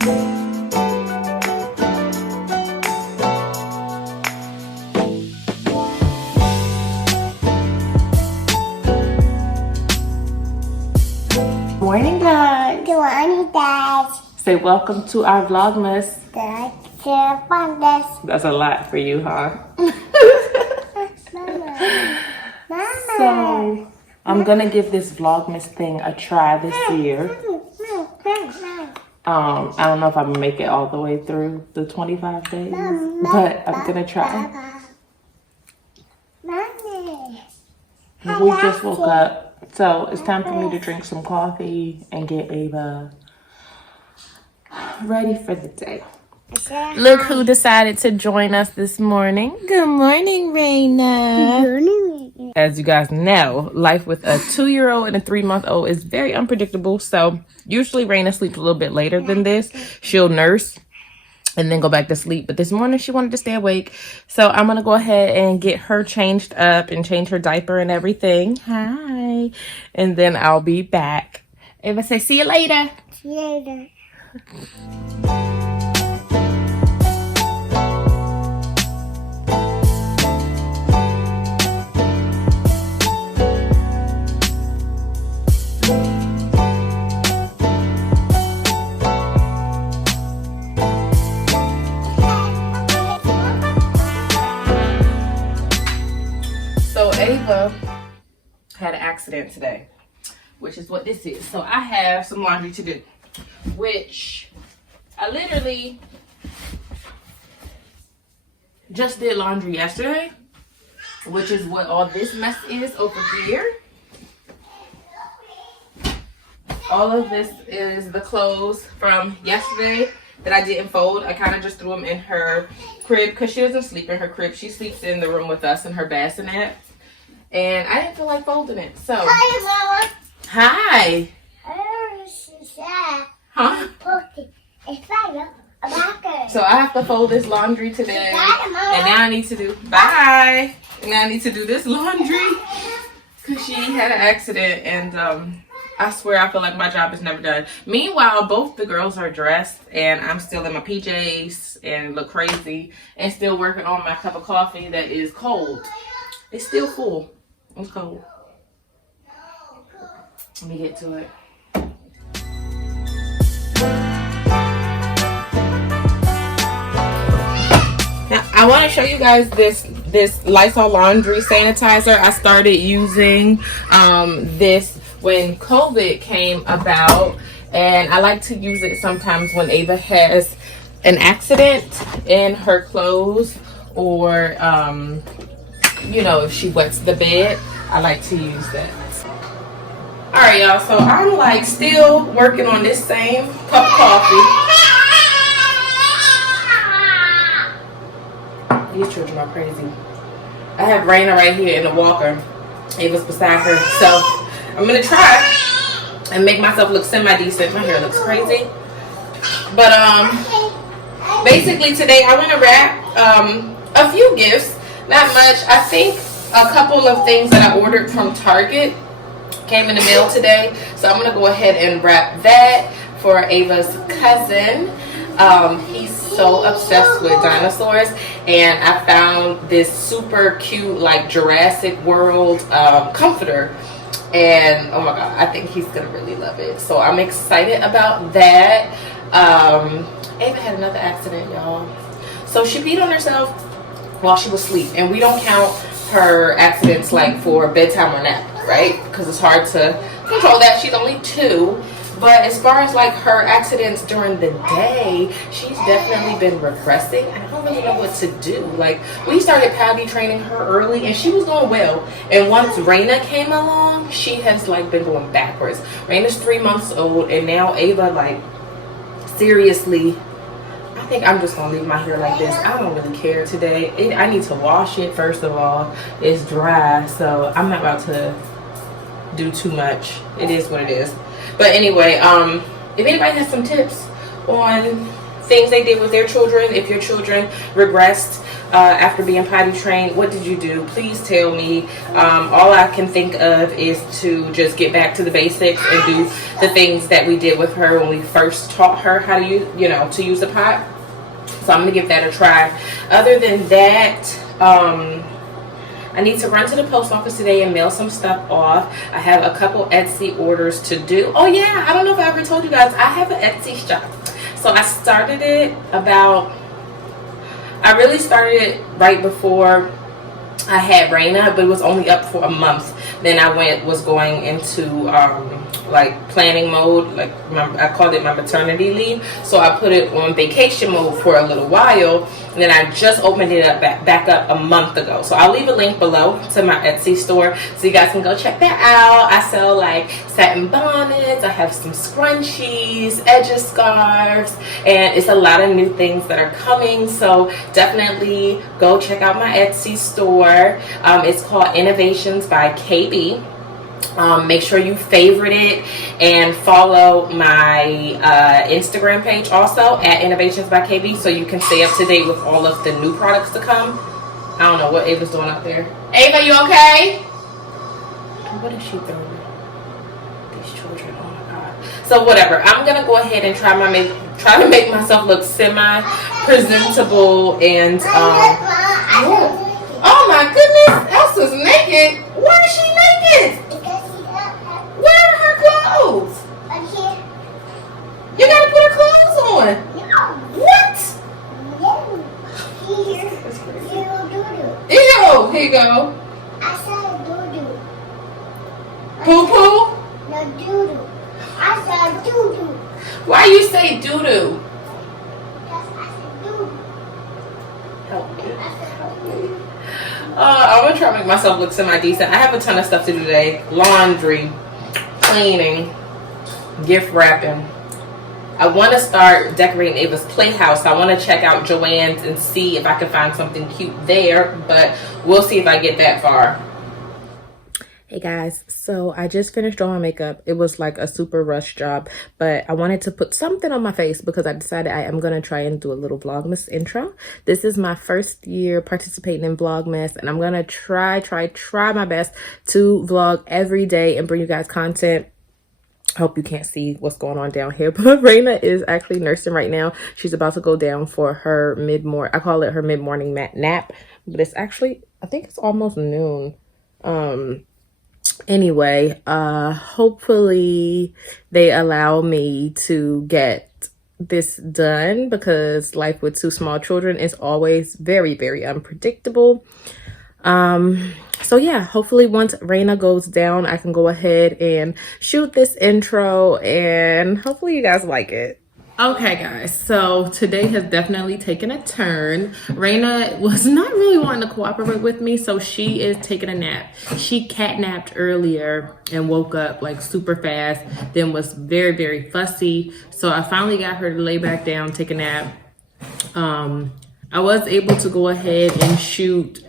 Morning, guys. Good morning, guys. Say welcome to our Vlogmas. Mama. That's a lot for you, huh? Mama. So, I'm gonna give this Vlogmas thing a try this year. I don't know if I'm gonna make it all the way through the 25 days, but I'm gonna try. We just woke up, so it's time for me to drink some coffee and get Ava ready for the day. Look who decided to join us this morning. Good morning, Raina. Good morning. As you guys know, life with a 2-year-old and a 3-month-old is very unpredictable. So usually Raina sleeps a little bit later than this. She'll nurse and then go back to sleep. But this morning she wanted to stay awake. So I'm going to go ahead and get her changed up and change her diaper and everything. Hi. And then I'll be back. Ava, say see you later. See you later. So Ava had an accident today, which is what this is. So I have some laundry to do, which I literally just did laundry yesterday, which is what all this mess is over here. All of this is the clothes from yesterday that I didn't fold. I kind of just threw them in her crib because she doesn't sleep in her crib. She sleeps in the room with us in her bassinet. And I didn't feel like folding it. So, Hi, Mama. hi. Huh? So I have to fold this laundry today. And now I need to do, bye. And now I need to do this laundry because she had an accident. And I swear I feel like my job is never done. Meanwhile, both the girls are dressed and I'm still in my PJs and look crazy and still working on my cup of coffee that is cold. It's still full. It's cold. Let me get to it. Now, I want to show you guys this Lysol laundry sanitizer. I started using this when COVID came about, and I like to use it sometimes when Ava has an accident in her clothes or you know, if she wets the bed, I like to use that. All right, y'all, so I'm like still working on this same cup of coffee. These children are crazy. I have Raina right here in the walker. Ava's beside her. So I'm gonna try and make myself look semi-decent. My hair looks crazy. But basically today I want to wrap a few gifts. Not much. I think a couple of things that I ordered from Target came in the mail today. So I'm going to go ahead and wrap that for Ava's cousin. He's so obsessed with dinosaurs. And I found this super cute, like Jurassic World comforter. And oh my God, I think he's going to really love it. So I'm excited about that. Ava had another accident, y'all. So she peed on herself while she was asleep, and we don't count her accidents like for bedtime or nap, right? Because it's hard to control that. She's only 2. But as far as like her accidents during the day, she's definitely been regressing. I don't really know what to do. Like, we started potty training her early and she was doing well. And once Raina came along, she has like been going backwards. Raina's 3 months old, and now Ava, like, seriously, I think I'm just gonna leave my hair like this. I don't really care today. I need to wash it first of all. It's dry, so I'm not about to do too much. It is what it is. But anyway, if anybody has some tips on things they did with their children, if your children regressed after being potty trained? What did you do? Please tell me. All I can think of is to just get back to the basics and do the things that we did with her when we first taught her how to use, to use the pot. So I'm gonna give that a try. Other than that, I need to run to the post office today and mail some stuff off. I have a couple Etsy orders to do. Oh yeah, I don't know if I ever told you guys, I have an Etsy shop. So I started it I really started it right before I had Raina, but it was only up for a month. Then I was going into like planning mode, like I called it my maternity leave. So I put it on vacation mode for a little while, and then I just opened it up back up a month ago. So I'll leave a link below to my Etsy store so you guys can go check that out. I sell like satin bonnets, I have some scrunchies, edges scarves, and it's a lot of new things that are coming. So definitely go check out my Etsy store. It's called Innovations by KB. Make sure you favorite it and follow my Instagram page also at Innovations by KB so you can stay up to date with all of the new products to come. I don't know what Ava's doing out there. Ava, you okay? What is she doing? These children, oh my god. So whatever, I'm gonna go ahead and try to make myself look semi-presentable and oh my goodness, Elsa's naked. Why is she naked? Where are her clothes? You gotta put her clothes on. What? Ew, here you go. I said doo-doo. Poo poo? No, doo-doo. I said doo-doo. Why you say doo doo? Because I said doo-doo. Help me. I said doo-doo. I'm gonna try to make myself look semi-decent. I have a ton of stuff to do today. Laundry, cleaning, gift wrapping. I want to start decorating Ava's playhouse. I want to check out Joann's and see if I can find something cute there, but we'll see if I get that far. Hey guys, so I just finished all my makeup. It was like a super rush job, but I wanted to put something on my face because I decided I am going to try and do a little Vlogmas intro. This is my first year participating in Vlogmas, and I'm going to try my best to vlog every day and bring you guys content. Hope you can't see what's going on down here, but Raina is actually nursing right now. She's about to go down for her mid-morning, I call it her mid-morning nap, but it's actually, I think it's almost noon. Anyway, hopefully they allow me to get this done because life with two small children is always very, very unpredictable. So yeah, hopefully once Raina goes down, I can go ahead and shoot this intro and hopefully you guys like it. Okay guys, so today has definitely taken a turn. Raina was not really wanting to cooperate with me, so she is taking a nap. She catnapped earlier and woke up like super fast, then was very, very fussy. So I finally got her to lay back down, take a nap. I was able to go ahead and shoot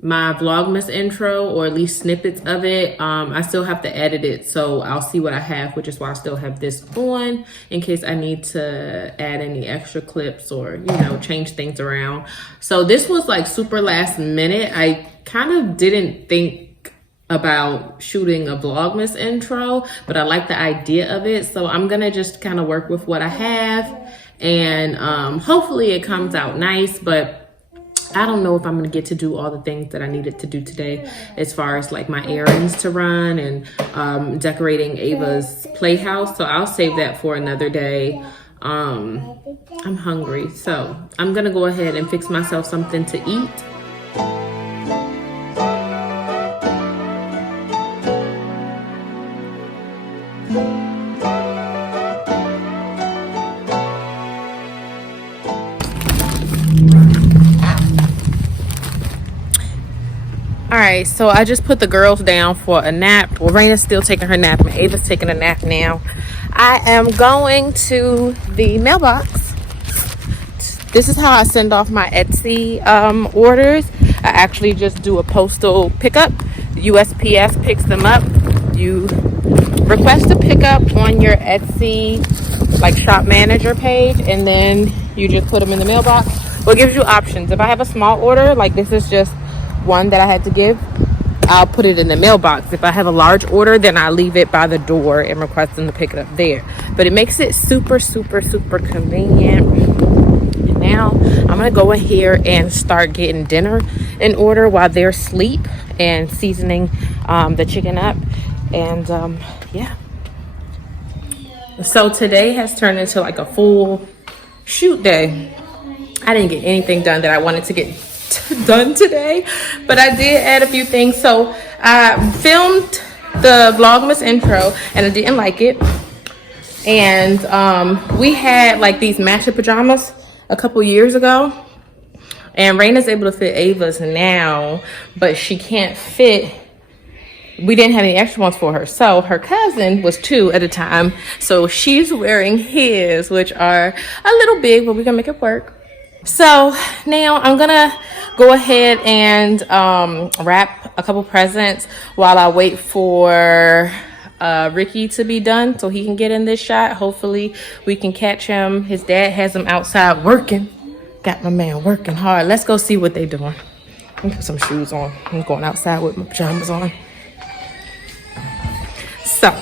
my Vlogmas intro, or at least snippets of it. I still have to edit it, so I'll see what I have, which is why I still have this on in case I need to add any extra clips or, you know, change things around. So this was like super last minute. I kind of didn't think about shooting a Vlogmas intro, but I like the idea of it. So I'm gonna just kind of work with what I have, and hopefully it comes out nice, but I don't know if I'm gonna get to do all the things that I needed to do today as far as like my errands to run and decorating Ava's playhouse. So I'll save that for another day. I'm hungry, so I'm gonna go ahead and fix myself something to eat. All right, so I just put the girls down for a nap. Well, Raina's still taking her nap and Ava's taking a nap now. I am going to the mailbox. This is how I send off my Etsy orders. I actually just do a postal pickup. USPS picks them up. You request a pickup on your Etsy like shop manager page, and then you just put them in the mailbox. Well, it gives you options. If I have a small order, like this is just one that I had to give, I'll put it in the mailbox. If I have a large order, then I leave it by the door and request them to pick it up there. But it makes it super, super, super convenient. And now I'm gonna go in here and start getting dinner in order while they're asleep and seasoning the chicken up. And yeah. So today has turned into like a full shoot day. I didn't get anything done that I wanted to get done today, but I did add a few things. So I filmed the Vlogmas intro and I didn't like it. And we had like these matching pajamas a couple years ago, and Raina's able to fit Ava's now, but she can't fit. We didn't have any extra ones for her, so her cousin was 2 at a time, so she's wearing his, which are a little big, but we're gonna make it work. So now I'm gonna go ahead and wrap a couple presents while I wait for Ricky to be done so he can get in this shot. Hopefully we can catch him. His dad has him outside working. Got my man working hard. Let's go see what they're doing. Let me put some shoes on. I'm going outside with my pajamas on. So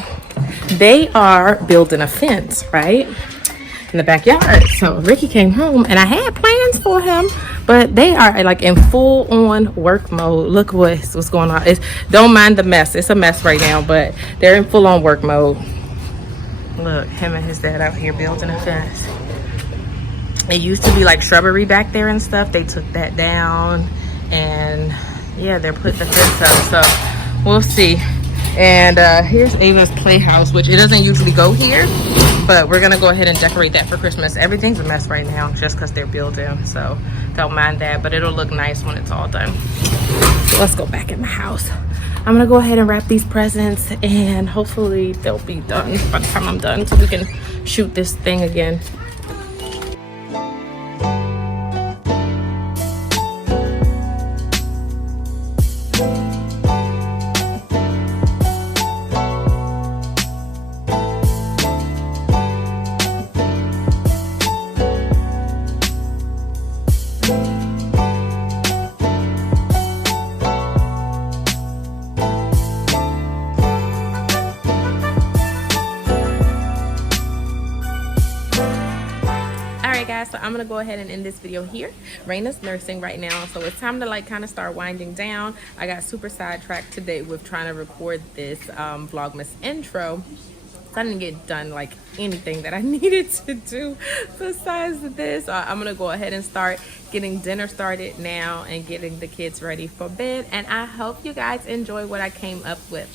they are building a fence, right, in the backyard. So Ricky came home and I had plans for him, but they are like in full-on work mode. Look what's going on. Don't mind the mess. It's a mess right now, but they're in full-on work mode. Look, him and his dad out here building a fence. It used to be like shrubbery back there and stuff. They took that down, and yeah, they're putting the fence up. So we'll see. And here's Ava's playhouse, which it doesn't usually go here, but we're gonna go ahead and decorate that for Christmas. Everything's a mess right now just because they're building, so don't mind that, but it'll look nice when it's all done. So let's go back in the house. I'm gonna go ahead and wrap these presents, and hopefully they'll be done by the time I'm done so we can shoot this thing again. Guys, so I'm gonna go ahead and end this video here. Raina's nursing right now, so it's time to like kind of start winding down. I got super sidetracked today with trying to record this Vlogmas intro. So I didn't get done like anything that I needed to do besides this. I'm gonna go ahead and start getting dinner started now and getting the kids ready for bed, and I hope you guys enjoy what I came up with.